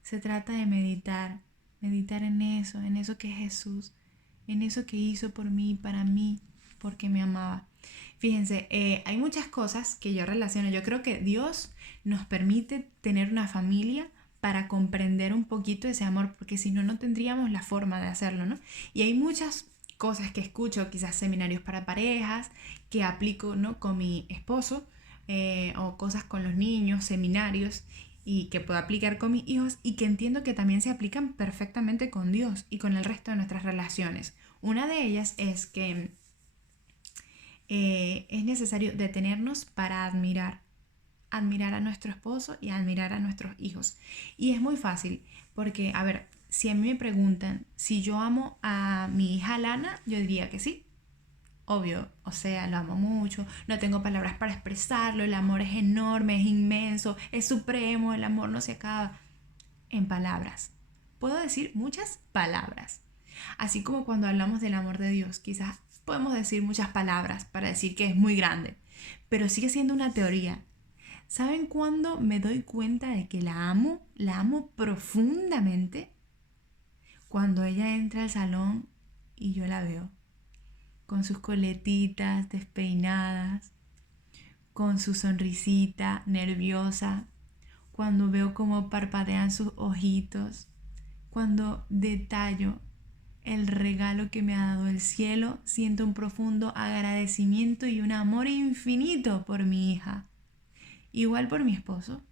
Se trata de meditar en eso que es Jesús, en eso que hizo por mí, para mí, porque me amaba. Fíjense, hay muchas cosas que yo relaciono. Yo creo que Dios nos permite tener una familia para comprender un poquito ese amor, porque si no, no tendríamos la forma de hacerlo, ¿no? Y hay muchas cosas que escucho, quizás seminarios para parejas, que aplico, ¿no? Con mi esposo, o cosas con los niños, seminarios, y que puedo aplicar con mis hijos y que entiendo que también se aplican perfectamente con Dios y con el resto de nuestras relaciones. Una de ellas es que es necesario detenernos para admirar a nuestro esposo y admirar a nuestros hijos. Y es muy fácil porque, a ver, si a mí me preguntan si yo amo a mi hija Lana, yo diría que sí. Obvio, o sea, lo amo mucho, no tengo palabras para expresarlo, el amor es enorme, es inmenso, es supremo, el amor no se acaba. En palabras. Puedo decir muchas palabras. Así como cuando hablamos del amor de Dios, quizás podemos decir muchas palabras para decir que es muy grande, pero sigue siendo una teoría. ¿Saben cuándo me doy cuenta de que la amo? La amo profundamente. Cuando ella entra al salón y yo la veo con sus coletitas despeinadas, con su sonrisita nerviosa, cuando veo cómo parpadean sus ojitos, cuando detallo el regalo que me ha dado el cielo, siento un profundo agradecimiento y un amor infinito por mi hija. Igual por mi esposo.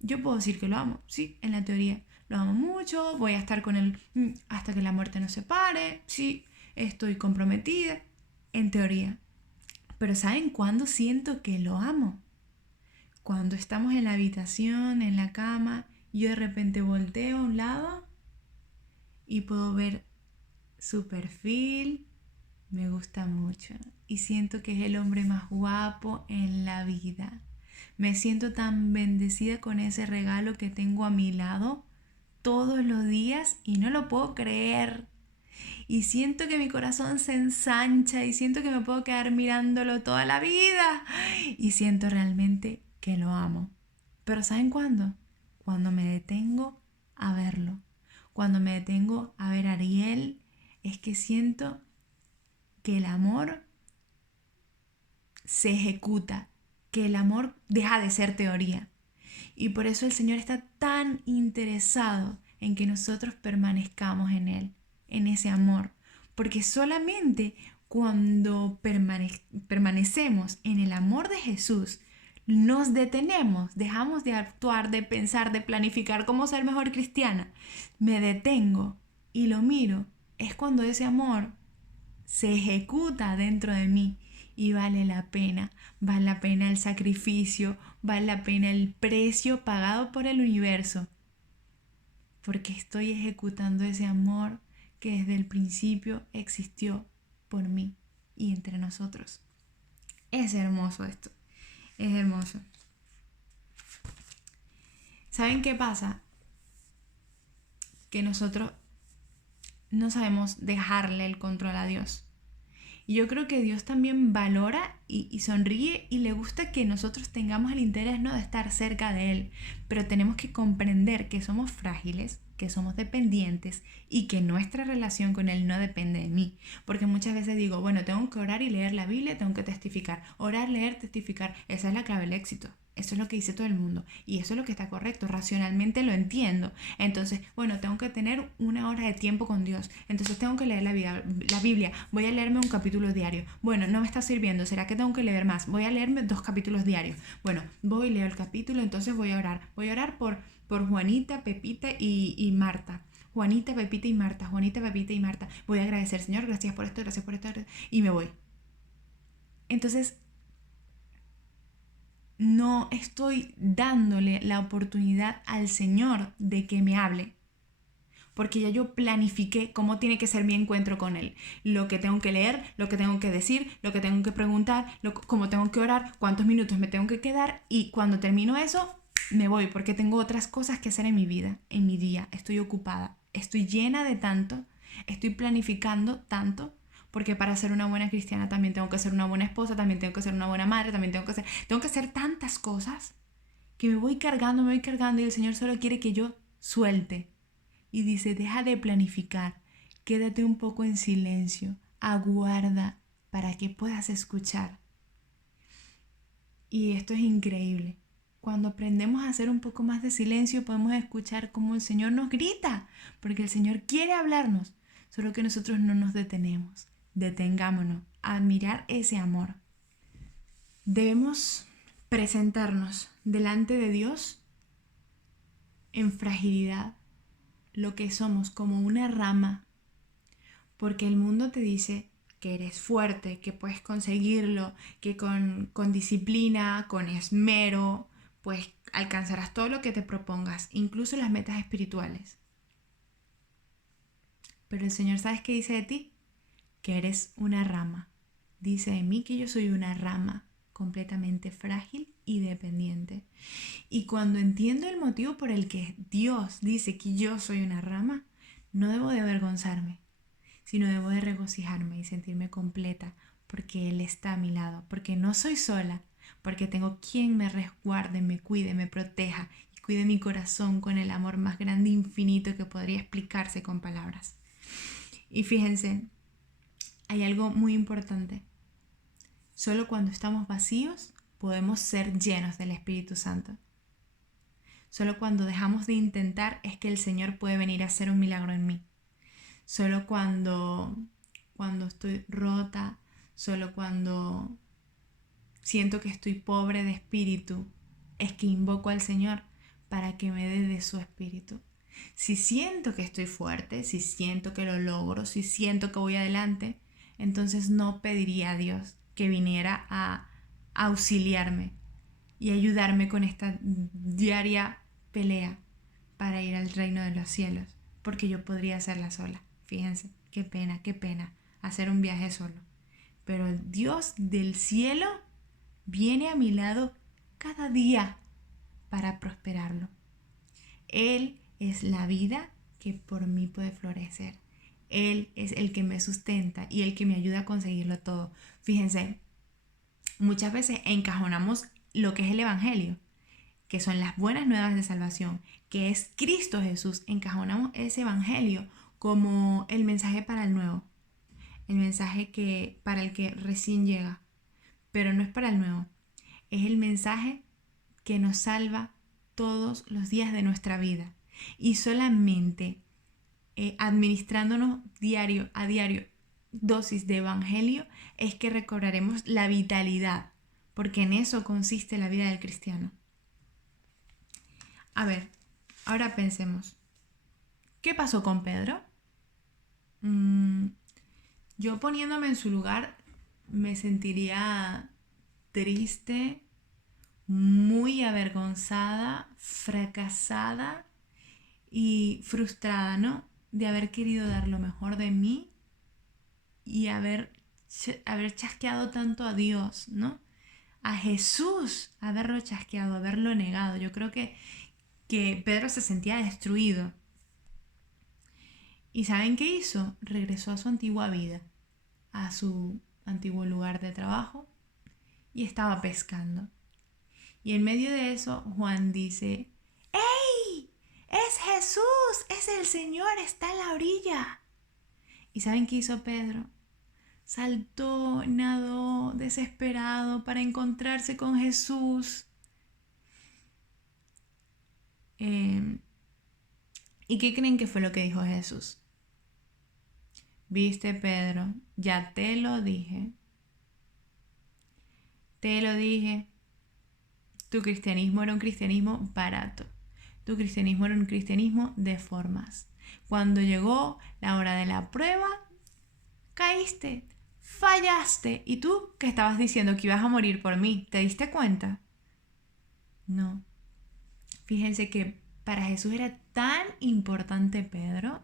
Yo puedo decir que lo amo, sí, en la teoría. Lo amo mucho, voy a estar con él hasta que la muerte nos separe, sí, estoy comprometida, en teoría. Pero ¿saben cuándo siento que lo amo? Cuando estamos en la habitación, en la cama, yo de repente volteo a un lado y puedo ver su perfil, me gusta mucho y siento que es el hombre más guapo en la vida. Me siento tan bendecida con ese regalo que tengo a mi lado todos los días y no lo puedo creer. Y siento que mi corazón se ensancha y siento que me puedo quedar mirándolo toda la vida. Y siento realmente que lo amo. Pero ¿saben cuándo? Cuando me detengo a verlo. Cuando me detengo a ver a Ariel, es que siento que el amor se ejecuta, que el amor deja de ser teoría. Y por eso el Señor está tan interesado en que nosotros permanezcamos en Él, en ese amor. Porque solamente cuando permanecemos en el amor de Jesús, nos detenemos, dejamos de actuar, de pensar, de planificar cómo ser mejor cristiana. Me detengo y lo miro. Es cuando ese amor se ejecuta dentro de mí y vale la pena el sacrificio, vale la pena el precio pagado por el universo, porque estoy ejecutando ese amor que desde el principio existió por mí y entre nosotros. Es hermoso esto, es hermoso. ¿Saben qué pasa? Que nosotros no sabemos dejarle el control a Dios. Y yo creo que Dios también valora y sonríe y le gusta que nosotros tengamos el interés, ¿no?, de estar cerca de Él. Pero tenemos que comprender que somos frágiles, que somos dependientes y que nuestra relación con Él no depende de mí. Porque muchas veces tengo que orar y leer la Biblia, tengo que testificar. Orar, leer, testificar. Esa es la clave del éxito. Eso es lo que dice todo el mundo y eso es lo que está correcto, racionalmente lo entiendo. Entonces, bueno, tengo que tener 1 hora de tiempo con Dios, entonces tengo que leer la Biblia, voy a leerme un capítulo diario. Bueno, no me está sirviendo, ¿será que tengo que leer más? Voy a leerme 2 capítulos diarios. Bueno, voy, leo el capítulo, entonces voy a orar por Juanita, Pepita y Marta. Juanita, Pepita y Marta, Juanita, Pepita y Marta. Voy a agradecer, Señor, gracias por esto, y me voy. Entonces, no estoy dándole la oportunidad al Señor de que me hable, porque ya yo planifiqué cómo tiene que ser mi encuentro con Él, lo que tengo que leer, lo que tengo que decir, lo que tengo que preguntar, cómo tengo que orar, cuántos minutos me tengo que quedar, y cuando termino eso me voy, porque tengo otras cosas que hacer en mi vida, en mi día. Estoy ocupada, estoy llena de tanto, estoy planificando tanto, porque para ser una buena cristiana también tengo que ser una buena esposa, también tengo que ser una buena madre, también tengo que hacer tantas cosas que me voy cargando y el Señor solo quiere que yo suelte. Y dice, deja de planificar, quédate un poco en silencio, aguarda para que puedas escuchar. Y esto es increíble. Cuando aprendemos a hacer un poco más de silencio, podemos escuchar cómo el Señor nos grita, porque el Señor quiere hablarnos, solo que nosotros no nos detenemos. Detengámonos a admirar ese amor. Debemos presentarnos delante de Dios en fragilidad, lo que somos, como una rama, porque el mundo te dice que eres fuerte, que puedes conseguirlo, que con disciplina, con esmero, pues alcanzarás todo lo que te propongas, incluso las metas espirituales. Pero el Señor, ¿sabes qué dice de ti? Que eres una rama. Dice de mí que yo soy una rama completamente frágil y dependiente. Y cuando entiendo el motivo por el que Dios dice que yo soy una rama, no debo de avergonzarme, sino debo de regocijarme y sentirme completa, porque Él está a mi lado, porque no soy sola, porque tengo quien me resguarde, me cuide, me proteja y cuide mi corazón con el amor más grande e infinito que podría explicarse con palabras. Y fíjense, hay algo muy importante. Solo cuando estamos vacíos podemos ser llenos del Espíritu Santo. Solo cuando dejamos de intentar es que el Señor puede venir a hacer un milagro en mí. Solo cuando estoy rota, solo cuando siento que estoy pobre de espíritu, es que invoco al Señor para que me dé de su espíritu. Si siento que estoy fuerte, si siento que lo logro, si siento que voy adelante, entonces no pediría a Dios que viniera a auxiliarme y ayudarme con esta diaria pelea para ir al reino de los cielos, porque yo podría hacerla sola. Fíjense, qué pena hacer un viaje solo. Pero el Dios del cielo viene a mi lado cada día para prosperarlo. Él es la vida que por mí puede florecer. Él es el que me sustenta y el que me ayuda a conseguirlo todo. Fíjense, muchas veces encajonamos lo que es el Evangelio, que son las buenas nuevas de salvación, que es Cristo Jesús. Encajonamos ese Evangelio como el mensaje para el nuevo, el mensaje para el que recién llega, pero no es para el nuevo, es el mensaje que nos salva todos los días de nuestra vida, y solamente administrándonos diario a diario dosis de Evangelio es que recobraremos la vitalidad, porque en eso consiste la vida del cristiano. A ver, ahora pensemos, ¿qué pasó con Pedro? Yo poniéndome en su lugar me sentiría triste, muy avergonzada, fracasada y frustrada, ¿no? De haber querido dar lo mejor de mí y haber chasqueado tanto a Dios, ¿no? A Jesús, haberlo chasqueado, haberlo negado. Yo creo que Pedro se sentía destruido. ¿Y saben qué hizo? Regresó a su antigua vida, a su antiguo lugar de trabajo, y estaba pescando. Y en medio de eso, Juan dice, ¡Ey! ¡Es Jesús! ¡Es el Señor! ¡Está en la orilla! ¿Y saben qué hizo Pedro? Saltó, nadó, desesperado para encontrarse con Jesús. ¿Y qué creen que fue lo que dijo Jesús? Viste, Pedro, ya te lo dije. Te lo dije. Tu cristianismo era un cristianismo barato. Tu cristianismo era un cristianismo de formas. Cuando llegó la hora de la prueba, caíste, fallaste. ¿Y tú que estabas diciendo que ibas a morir por mí? ¿Te diste cuenta? No. Fíjense que para Jesús era tan importante Pedro,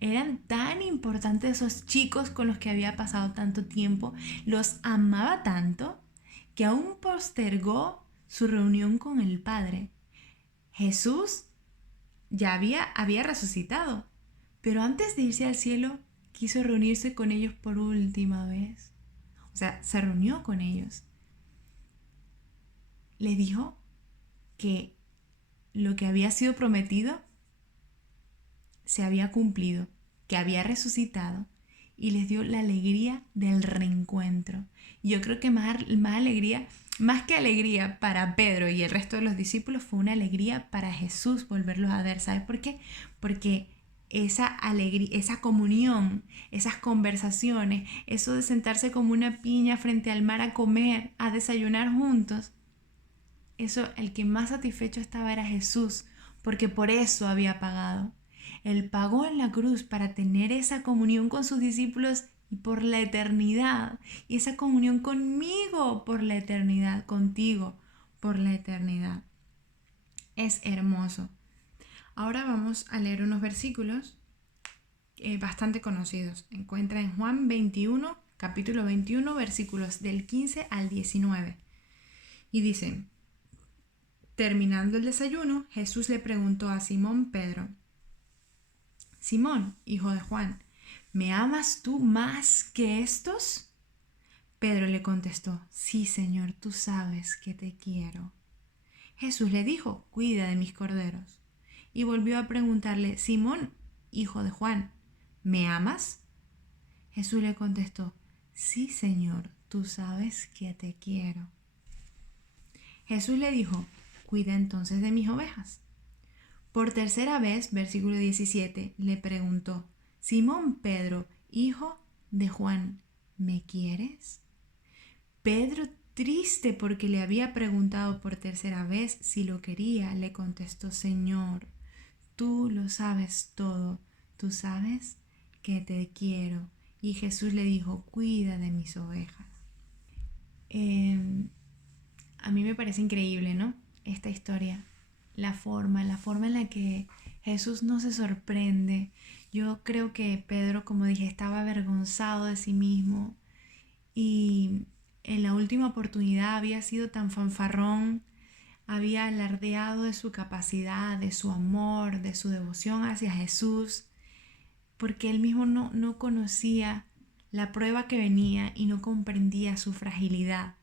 eran tan importantes esos chicos con los que había pasado tanto tiempo, los amaba tanto que aún postergó su reunión con el Padre. Jesús ya había resucitado, pero antes de irse al cielo quiso reunirse con ellos por última vez. O sea, se reunió con ellos. Les dijo que lo que había sido prometido se había cumplido, que había resucitado, y les dio la alegría del reencuentro. Y yo creo que más alegría, más que alegría para Pedro y el resto de los discípulos, fue una alegría para Jesús volverlos a ver. ¿Sabes por qué? Porque esa alegría, esa comunión, esas conversaciones, eso de sentarse como una piña frente al mar a comer, a desayunar juntos, eso, el que más satisfecho estaba era Jesús, porque por eso había pagado. Él pagó en la cruz para tener esa comunión con sus discípulos y por la eternidad. Y esa comunión conmigo por la eternidad, contigo por la eternidad. Es hermoso. Ahora vamos a leer unos versículos bastante conocidos. Encuentra en Juan 21, capítulo 21, versículos del 15 al 19. Y dicen: terminando el desayuno, Jesús le preguntó a Simón Pedro: Simón, hijo de Juan, ¿me amas tú más que estos? Pedro le contestó: sí, Señor, tú sabes que te quiero. Jesús le dijo: cuida de mis corderos. Y volvió a preguntarle: Simón, hijo de Juan, ¿me amas? Jesús le contestó: sí, Señor, tú sabes que te quiero. Jesús le dijo: cuida entonces de mis ovejas. Por tercera vez, versículo 17, le preguntó: Simón Pedro, hijo de Juan, ¿me quieres? Pedro, triste porque le había preguntado por tercera vez si lo quería, le contestó: Señor, tú lo sabes todo, tú sabes que te quiero. Y Jesús le dijo: cuida de mis ovejas. A mí me parece increíble, ¿no? Esta historia. La forma en la que Jesús no se sorprende. Yo creo que Pedro, como dije, estaba avergonzado de sí mismo y en la última oportunidad había sido tan fanfarrón, había alardeado de su capacidad, de su amor, de su devoción hacia Jesús, porque él mismo no conocía la prueba que venía y no comprendía su fragilidad.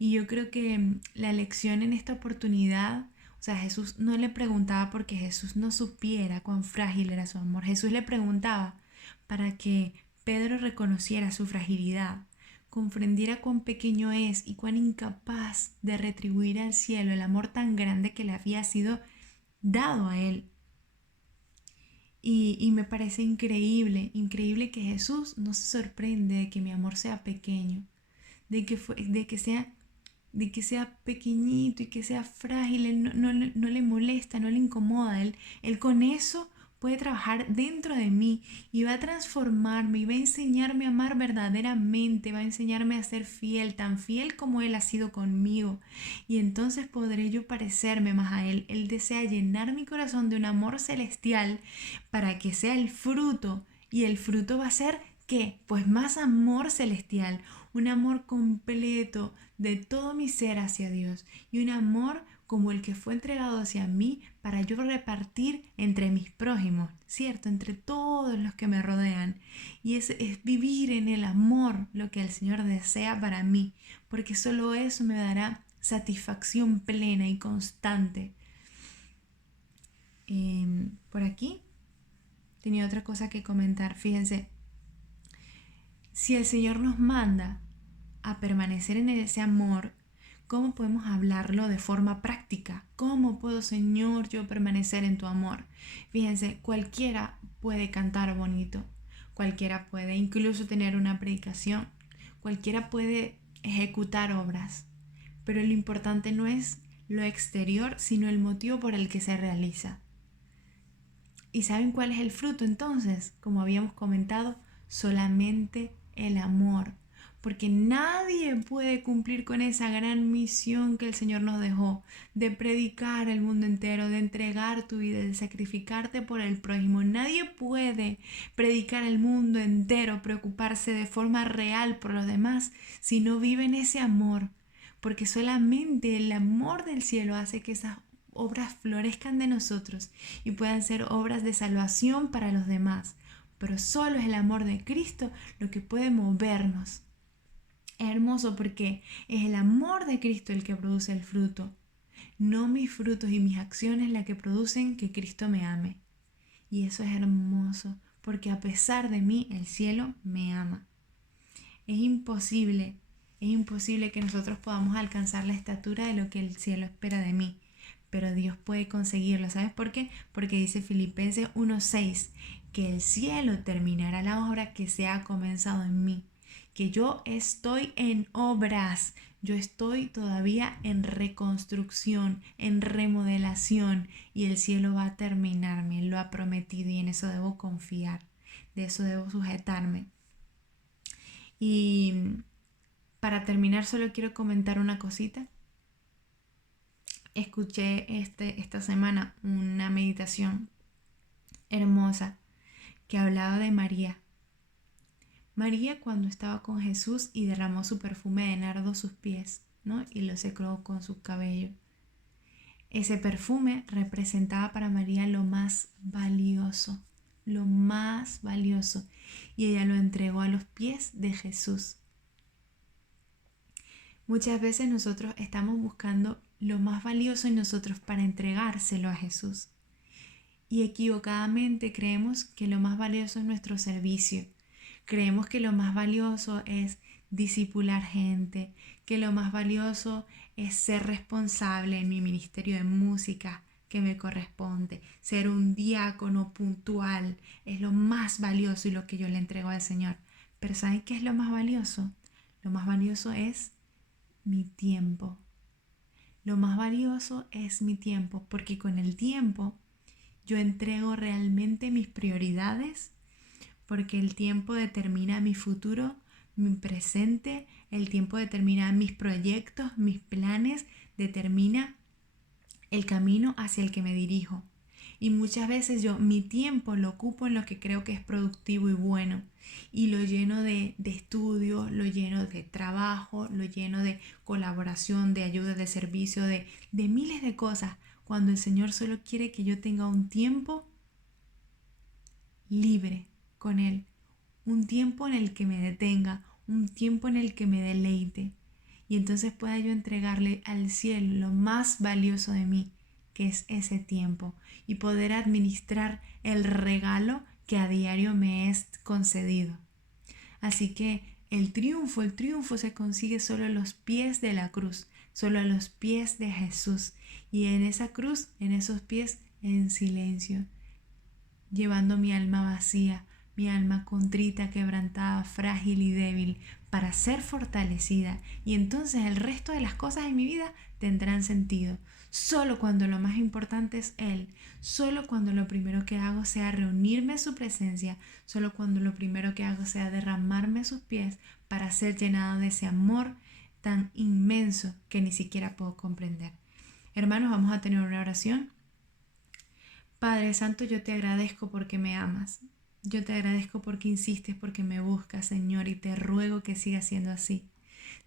Y yo creo que la lección en esta oportunidad, o sea, Jesús no le preguntaba porque Jesús no supiera cuán frágil era su amor. Jesús le preguntaba para que Pedro reconociera su fragilidad, comprendiera cuán pequeño es y cuán incapaz de retribuir al cielo el amor tan grande que le había sido dado a él. Y me parece increíble que Jesús no se sorprende de que mi amor sea pequeño, de que sea pequeñito y que sea frágil. Él no le molesta, no le incomoda. Él con eso puede trabajar dentro de mí y va a transformarme y va a enseñarme a amar verdaderamente, va a enseñarme a ser fiel, tan fiel como Él ha sido conmigo. Y entonces podré yo parecerme más a Él. Él desea llenar mi corazón de un amor celestial para que sea el fruto. Y el fruto va a ser, ¿qué? Pues más amor celestial, un amor completo de todo mi ser hacia Dios y un amor como el que fue entregado hacia mí para yo repartir entre mis prójimos, ¿cierto? Entre todos los que me rodean. Y es vivir en el amor lo que el Señor desea para mí, porque solo eso me dará satisfacción plena y constante. Por aquí tenía otra cosa que comentar. Fíjense, si el Señor nos manda a permanecer en ese amor, ¿Cómo podemos hablarlo de forma práctica? ¿Cómo puedo, Señor, yo permanecer en tu amor? Fíjense, cualquiera puede cantar bonito, cualquiera puede incluso tener una predicación, cualquiera puede ejecutar obras, pero lo importante no es lo exterior, sino el motivo por el que se realiza. ¿Y saben cuál es el fruto entonces? Como habíamos comentado, solamente el amor. Porque nadie puede cumplir con esa gran misión que el Señor nos dejó, de predicar al mundo entero, de entregar tu vida, de sacrificarte por el prójimo. Nadie puede predicar al mundo entero, preocuparse de forma real por los demás, si no vive en ese amor. Porque solamente el amor del cielo hace que esas obras florezcan de nosotros y puedan ser obras de salvación para los demás. Pero solo es el amor de Cristo lo que puede movernos. Es hermoso porque es el amor de Cristo el que produce el fruto, no mis frutos y mis acciones las que producen que Cristo me ame. Y eso es hermoso porque a pesar de mí el cielo me ama. Es imposible que nosotros podamos alcanzar la estatura de lo que el cielo espera de mí. Pero Dios puede conseguirlo. ¿Sabes por qué? Porque dice Filipenses 1:6 que el cielo terminará la obra que se ha comenzado en mí. Que yo estoy en obras. Yo estoy todavía en reconstrucción, en remodelación. Y el cielo va a terminarme. Él lo ha prometido y en eso debo confiar. De eso debo sujetarme. Y para terminar solo quiero comentar una cosita. Escuché esta semana una meditación hermosa que hablaba de María. María cuando estaba con Jesús y derramó su perfume de nardo a sus pies, ¿no? Y lo secó con su cabello. Ese perfume representaba para María lo más valioso, y ella lo entregó a los pies de Jesús. Muchas veces nosotros estamos buscando lo más valioso en nosotros para entregárselo a Jesús. Y equivocadamente creemos que lo más valioso es nuestro servicio. Creemos que lo más valioso es discipular gente, que lo más valioso es ser responsable en mi ministerio de música que me corresponde, ser un diácono puntual, es lo más valioso y lo que yo le entrego al Señor. Pero ¿saben qué es lo más valioso? Lo más valioso es mi tiempo. Lo más valioso es mi tiempo, porque con el tiempo yo entrego realmente mis prioridades, porque el tiempo determina mi futuro, mi presente, el tiempo determina mis proyectos, mis planes, determina el camino hacia el que me dirijo. Y muchas veces yo mi tiempo lo ocupo en lo que creo que es productivo y bueno. Y lo lleno de estudio, lo lleno de trabajo, lo lleno de colaboración, de ayuda, de servicio, de miles de cosas. Cuando el Señor solo quiere que yo tenga un tiempo libre con Él. Un tiempo en el que me detenga, un tiempo en el que me deleite. Y entonces pueda yo entregarle al cielo lo más valioso de mí, que es ese tiempo, y poder administrar el regalo que a diario me es concedido. Así que el triunfo se consigue solo a los pies de la cruz, solo a los pies de Jesús. Y en esa cruz, en esos pies, en silencio, llevando mi alma vacía, mi alma contrita, quebrantada, frágil y débil, para ser fortalecida. Y entonces el resto de las cosas en mi vida tendrán sentido. Solo cuando lo más importante es Él, solo cuando lo primero que hago sea reunirme a su presencia, solo cuando lo primero que hago sea derramarme a sus pies para ser llenado de ese amor tan inmenso que ni siquiera puedo comprender. Hermanos, vamos a tener una oración. Padre Santo, yo te agradezco porque me amas. Yo te agradezco porque insistes, porque me buscas, Señor, y te ruego que sigas siendo así.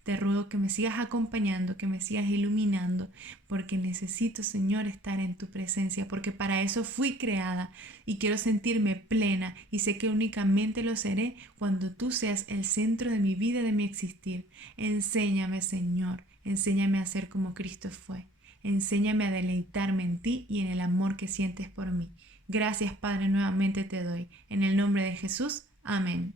Te ruego que me sigas acompañando, que me sigas iluminando, porque necesito, Señor, estar en tu presencia, porque para eso fui creada y quiero sentirme plena y sé que únicamente lo seré cuando tú seas el centro de mi vida, de mi existir. Enséñame, Señor, enséñame a ser como Cristo fue. Enséñame a deleitarme en ti y en el amor que sientes por mí. Gracias, Padre, nuevamente te doy. En el nombre de Jesús, amén.